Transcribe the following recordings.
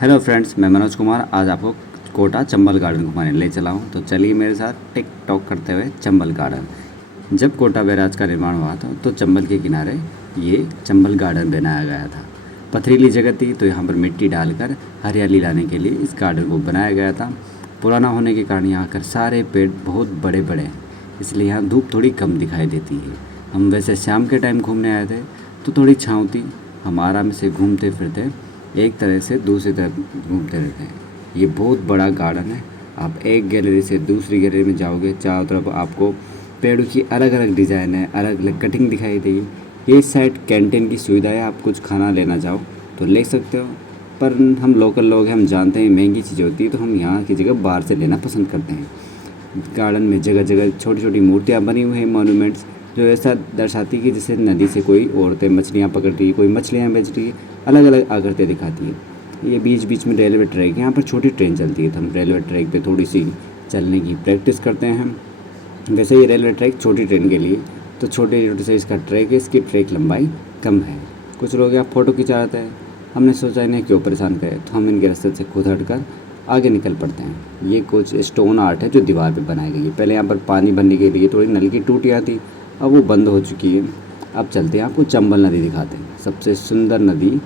Hello friends, मैं मनोज कुमार आज आपको कोटा चंबल गार्डन घुमाने ले चला हूँ। तो चलिए मेरे साथ टिक टॉक करते हुए चंबल गार्डन। जब कोटा बैराज का निर्माण हुआ था तो चंबल के किनारे ये चंबल गार्डन बनाया गया था। पथरीली जगह थी तो यहाँ पर मिट्टी डालकर हरियाली लाने के लिए इस गार्डन को बनाया गया था। पुराना होने के कारण यहाँ कर सारे पेड़ बहुत बड़े बड़े हैं, इसलिए यहाँ धूप थोड़ी कम दिखाई देती है। हम वैसे शाम के टाइम घूमने आए थे तो थोड़ी छाँव थी, हम आराम से घूमते फिरते एक तरह से दूसरी तरफ घूमते रहते हैं। ये बहुत बड़ा गार्डन है। आप एक गैलरी से दूसरी गैलरी में जाओगे, चारों तरफ आपको पेड़ों की अलग अलग डिज़ाइन है, अलग अलग कटिंग दिखाई देगी। ये साइड कैंटीन की सुविधा है, आप कुछ खाना लेना चाहो तो ले सकते हो। पर हम लोकल लोग हैं, हम जानते हैं महंगी चीज़ होती है, तो हम यहाँ की जगह बाहर से लेना पसंद करते हैं। गार्डन में जगह जगह छोटी छोटी मूर्तियाँ बनी हुई हैं, मॉन्यूमेंट्स, जो ऐसा दर्शाती है कि जैसे नदी से कोई औरतें मछलियाँ पकड़ रही है, कोई मछलियाँ बेच रही है, अलग अलग आकृतियाँ दिखाती है। ये बीच बीच में रेलवे ट्रैक है, यहाँ पर छोटी ट्रेन चलती है, तो हम रेलवे ट्रैक पे थोड़ी सी चलने की प्रैक्टिस करते हैं। वैसे ये रेलवे ट्रैक छोटी ट्रेन के लिए, तो छोटे छोटे से इसका ट्रैक है, इसकी ट्रैक लंबाई कम है। कुछ लोग यहाँ फ़ोटो खिंचा रहे थे, हमने सोचा इन्हें क्यों परेशान करें, तो हम इनके रास्ते से खुद हटकर आगे निकल पड़ते हैं। ये कुछ स्टोन आर्ट है जो दीवार पे बनाई गई है। पहले यहाँ पर पानी भरने के लिए थोड़ी नल की टूटियाँ थी, अब वो बंद हो चुकी है। अब चलते हैं, आपको चंबल नदी दिखाते हैं। सबसे सुंदर नदी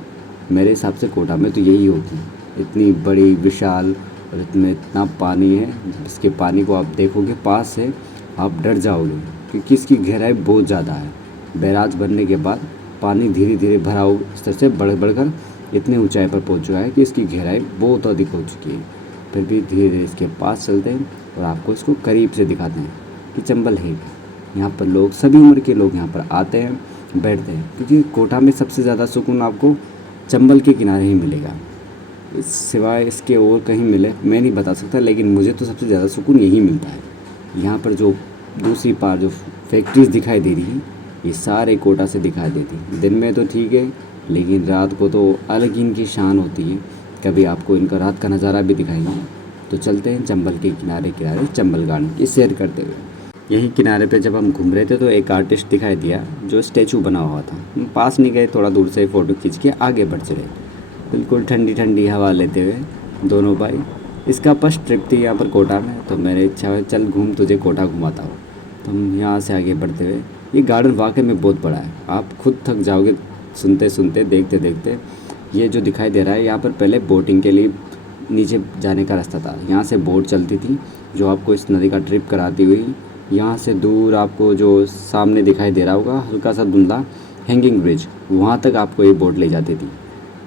मेरे हिसाब से कोटा में तो यही होगी। इतनी बड़ी विशाल और इतना पानी है, इसके पानी को आप देखोगे पास से आप डर जाओगे, क्योंकि इसकी गहराई बहुत ज़्यादा है। बैराज बनने के बाद पानी धीरे धीरे भराव स्तर से बढ़ बढ़कर इतने ऊंचाई पर पहुंच चुका है कि इसकी गहराई बहुत अधिक हो चुकी है। फिर भी धीरे धीरे इसके पास चलते हैं और आपको इसको करीब से दिखाते हैं कि चंबल है क्या। यहाँ पर लोग, सभी उम्र के लोग यहाँ पर आते हैं, बैठते हैं, क्योंकि कोटा में सबसे ज़्यादा सुकून आपको चंबल के किनारे ही मिलेगा। इस सिवाय इसके और कहीं मिले मैं नहीं बता सकता, लेकिन मुझे तो सबसे ज़्यादा सुकून यही मिलता है। यहाँ पर जो दूसरी पार जो फैक्ट्रीज़ दिखाई दे रही हैं, ये सारे कोटा से दिखाई देती हैं। दिन में तो ठीक है, लेकिन रात को तो अलग ही इनकी शान होती है। कभी आपको इनका रात का नज़ारा भी दिखाएंगे। तो चलते हैं चंबल के किनारे किनारे चंबल गार्डन की सैर करते हुए। यहीं किनारे पे जब हम घूम रहे थे तो एक आर्टिस्ट दिखाई दिया जो स्टैचू बना हुआ था। हम पास नहीं गए, थोड़ा दूर से फ़ोटो खींच के आगे बढ़ चले। बिल्कुल ठंडी ठंडी हवा लेते हुए दोनों भाई। इसका फर्स्ट ट्रिप थी यहाँ पर कोटा में, तो मेरी इच्छा है चल घूम, तुझे कोटा घुमाता हूँ। तो हम यहाँ से आगे बढ़ते हुए, ये गार्डन वाकई में बहुत बड़ा है, आप खुद थक जाओगे सुनते सुनते, देखते देखते। ये जो दिखाई दे रहा है, यहाँ पर पहले बोटिंग के लिए नीचे जाने का रास्ता था। यहाँ से बोट चलती थी जो आपको इस नदी का ट्रिप कराती हुई यहाँ से दूर आपको जो सामने दिखाई दे रहा होगा हल्का सा धुंधला हैंगिंग ब्रिज, वहाँ तक आपको ये बोट ले जाती थी।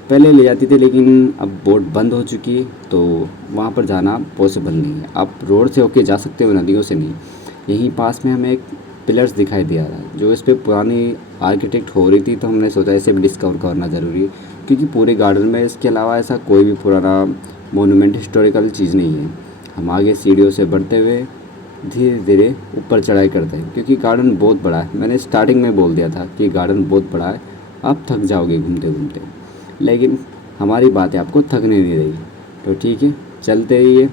पहले ले जाती थी, लेकिन अब बोट बंद हो चुकी है, तो वहाँ पर जाना पॉसिबल नहीं है। आप रोड से होके जा सकते हो, नदियों से नहीं। यहीं पास में हमें एक पिलर्स दिखाई दिया रहा है, जो इस पर पुरानी आर्किटेक्ट हो रही थी, तो हमने सोचा इसे भी डिस्कवर करना ज़रूरी है, क्योंकि पूरे गार्डन में इसके अलावा ऐसा कोई भी पुराना मोनूमेंट हिस्टोरिकल चीज़ नहीं है। हम आगे सीढ़ियों से बढ़ते हुए धीरे धीरे ऊपर चढ़ाई करते हैं, क्योंकि गार्डन बहुत बड़ा है। मैंने स्टार्टिंग में बोल दिया था कि गार्डन बहुत बड़ा है, आप थक जाओगे घूमते घूमते, लेकिन हमारी बातें आपको थकने नहीं देगी। तो ठीक है, चलते रहिए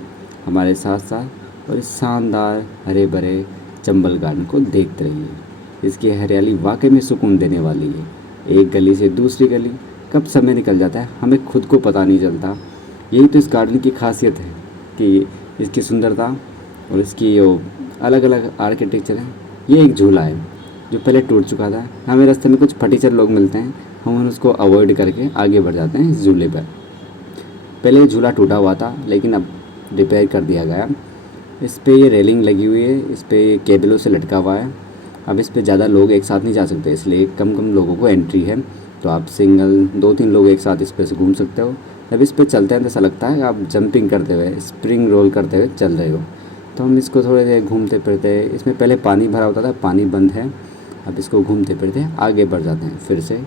हमारे साथ साथ और इस शानदार हरे भरे चंबल गार्डन को देखते रहिए। इसकी हरियाली वाकई में सुकून देने वाली है। एक गली से दूसरी गली कब समय निकल जाता है हमें खुद को पता नहीं चलता। यही तो इस गार्डन की खासियत है कि इसकी सुंदरता और इसकी जो अलग अलग आर्किटेक्चर है। ये एक झूला है जो पहले टूट चुका था, हमें रास्ते में कुछ फटीचर लोग मिलते हैं, हम उसको अवॉइड करके आगे बढ़ जाते हैं इस झूले पर। पहले ये झूला टूटा हुआ था, लेकिन अब रिपेयर कर दिया गया। इस पे ये रेलिंग लगी हुई है, इस पे केबलों से लटका हुआ है। अब इस पे ज़्यादा लोग एक साथ नहीं जा सकते, इसलिए कम कम लोगों को एंट्री है। तो आप सिंगल 2-3 लोग एक साथ इस पे से घूम सकते हो। जब इस पे चलते हैं तो ऐसा लगता है आप जंपिंग करते हुए, स्प्रिंग रोल करते हुए चल रहे हो। तो हम इसको थोड़े देर घूमते फिरते, इसमें पहले पानी भरा होता था, पानी बंद है। अब इसको घूमते फिरते आगे बढ़ जाते हैं। फिर से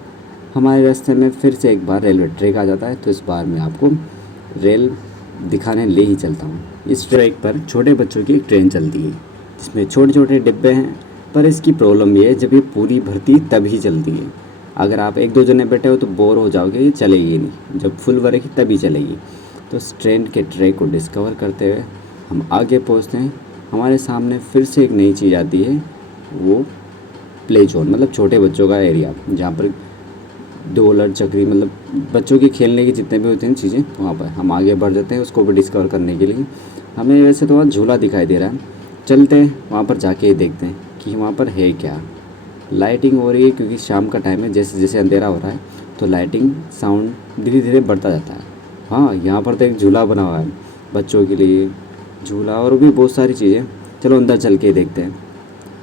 हमारे रास्ते में फिर से एक बार रेलवे ट्रैक आ जाता है, तो इस बार मैं आपको रेल दिखाने ले ही चलता हूँ। इस ट्रैक पर छोटे बच्चों की एक ट्रेन चलती है, जिसमें छोटे छोटे डिब्बे हैं। पर इसकी प्रॉब्लम ये है, जब ये पूरी भरती तभी चलती है। अगर आप 1-2 जने बैठे हो तो बोर हो जाओगे, ये चलेगी नहीं। जब फुल भरेगी तभी चलेगी। तो इस ट्रेन के ट्रैक को डिस्कवर करते हुए हम आगे पहुँचते हैं। हमारे सामने फिर से एक नई चीज़ आती है, वो प्ले जोन, मतलब छोटे बच्चों का एरिया, जहाँ पर डोलर चक्री, मतलब बच्चों के खेलने की जितने भी होते हैं चीज़ें, वहाँ पर हम आगे बढ़ जाते हैं उसको भी डिस्कवर करने के लिए। हमें वैसे तो वहाँ झूला दिखाई दे रहा है, चलते हैं वहाँ पर जाके ही देखते हैं कि वहाँ पर है क्या। लाइटिंग हो रही है क्योंकि शाम का टाइम है, जैसे जैसे अंधेरा हो रहा है तो लाइटिंग साउंड धीरे धीरे बढ़ता जाता है। हाँ, यहाँ पर तो एक झूला बना हुआ है बच्चों के लिए, झूला और भी बहुत सारी चीज़ें। चलो अंदर चल के ही देखते हैं।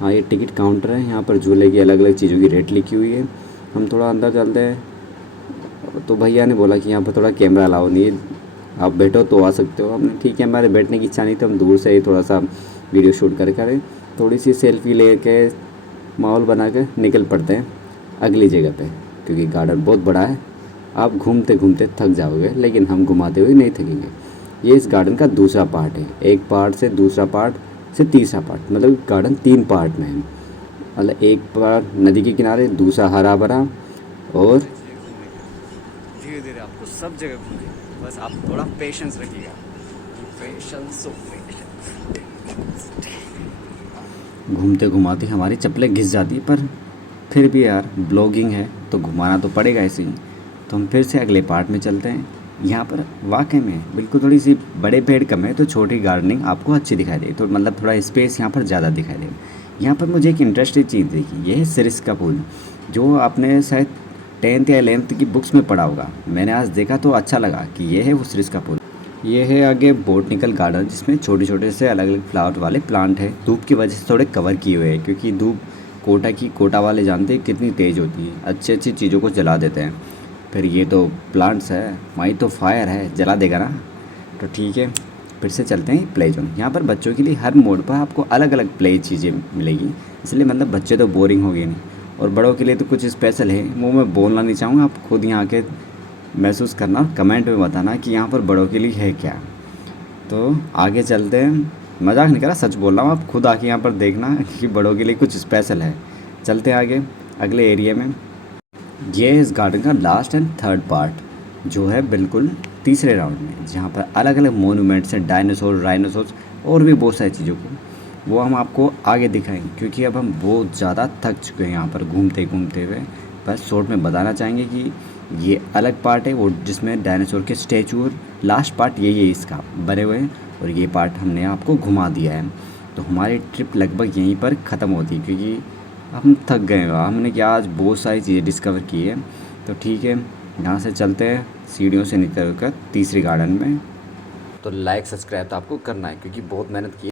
हाँ, ये टिकट काउंटर है, यहाँ पर झूले की अलग अलग चीज़ों की रेट लिखी हुई है। हम थोड़ा अंदर चलते हैं तो भैया ने बोला कि यहाँ पर थोड़ा कैमरा अलाउ नहीं है, आप बैठो तो आ सकते हो। हमने ठीक है, हमारे बैठने की इच्छा नहीं तो हम दूर से ही थोड़ा सा वीडियो शूट करके थोड़ी सी सेल्फी ले के माहौल बना के निकल पड़ते हैं अगली जगह पे, क्योंकि गार्डन बहुत बड़ा है। आप घूमते घूमते थक जाओगे, लेकिन हम घुमाते हुए नहीं थकेंगे। ये इस गार्डन का दूसरा पार्ट है, एक पार्ट से दूसरा पार्ट से तीसरा पार्ट, मतलब गार्डन 3 पार्ट में है। मतलब एक पार्ट नदी के किनारे, दूसरा हरा भरा, और धीरे धीरे आपको सब जगह घूमेंगे। बस आप थोड़ा पेशेंस रखिएगा, पेशेंस। घूमते घुमाते हमारी चप्पलें घिस जाती है, पर फिर भी यार ब्लॉगिंग है तो घुमाना तो पड़ेगा ऐसे ही। तो हम फिर से अगले पार्ट में चलते हैं। यहाँ पर वाकई में बिल्कुल थोड़ी सी बड़े पेड़ कम है तो छोटी गार्डनिंग आपको अच्छी दिखाई दे, तो मतलब थोड़ा स्पेस यहाँ पर ज़्यादा दिखाई दे। यहाँ पर मुझे एक इंटरेस्टिंग चीज़ देखी, ये है सिरिस का फूल, जो आपने शायद 10th या 11th की बुक्स में पढ़ा होगा। मैंने आज देखा तो अच्छा लगा कि ये है वो सिरिस का फूल। ये है आगे बोटनिकल गार्डन, जिसमें छोटे छोटे से अलग अलग फ्लावर वाले प्लांट हैं। धूप की वजह से थोड़े कवर किए हुए हैं, क्योंकि धूप कोटा वाले जानते हैं कितनी तेज़ होती है, अच्छी अच्छी चीज़ों को जला देते हैं। फिर ये तो प्लांट्स है, वहीं तो फायर है, जला देगा ना। तो ठीक है, फिर से चलते हैं प्ले जोन। यहाँ पर बच्चों के लिए हर मोड पर आपको अलग अलग प्ले चीज़ें मिलेगी, इसलिए मतलब बच्चे तो बोरिंग हो गए नहीं। और बड़ों के लिए तो कुछ स्पेशल है, वो मैं बोलना नहीं चाहूँगा, आप खुद यहाँ के महसूस करना, कमेंट में बताना कि यहाँ पर बड़ों के लिए है क्या। तो आगे चलते हैं, मजाक नहीं करा, सच बोल रहा हूँ, आप खुद आके यहाँ पर देखना कि बड़ों के लिए कुछ स्पेशल है। चलते हैं आगे अगले एरिया में। ये है इस गार्डन का लास्ट एंड थर्ड पार्ट, जो है बिल्कुल तीसरे राउंड में, जहाँ पर अलग अलग मोनूमेंट्स हैं, डायनासोर, राइनोसोर्स और भी बहुत सारी चीज़ों को, वो हम आपको आगे दिखाएंगे, क्योंकि अब हम बहुत ज़्यादा थक चुके हैं यहाँ पर घूमते घूमते हुए। बस शॉर्ट में बताना चाहेंगे कि ये अलग पार्ट है वो, जिसमें डायनासोर के स्टैचू, और लास्ट पार्ट यही है इसका बने हुए हैं, और ये पार्ट हमने आपको घुमा दिया है। तो हमारी ट्रिप लगभग यहीं पर ख़त्म होती है, क्योंकि हम थक गए हैं। हमने क्या आज बहुत सारी चीज़ें डिस्कवर की है। तो ठीक है, यहाँ से चलते हैं सीढ़ियों से निकल कर तीसरी गार्डन में। तो लाइक सब्सक्राइब तो आपको करना है, क्योंकि बहुत मेहनत की है।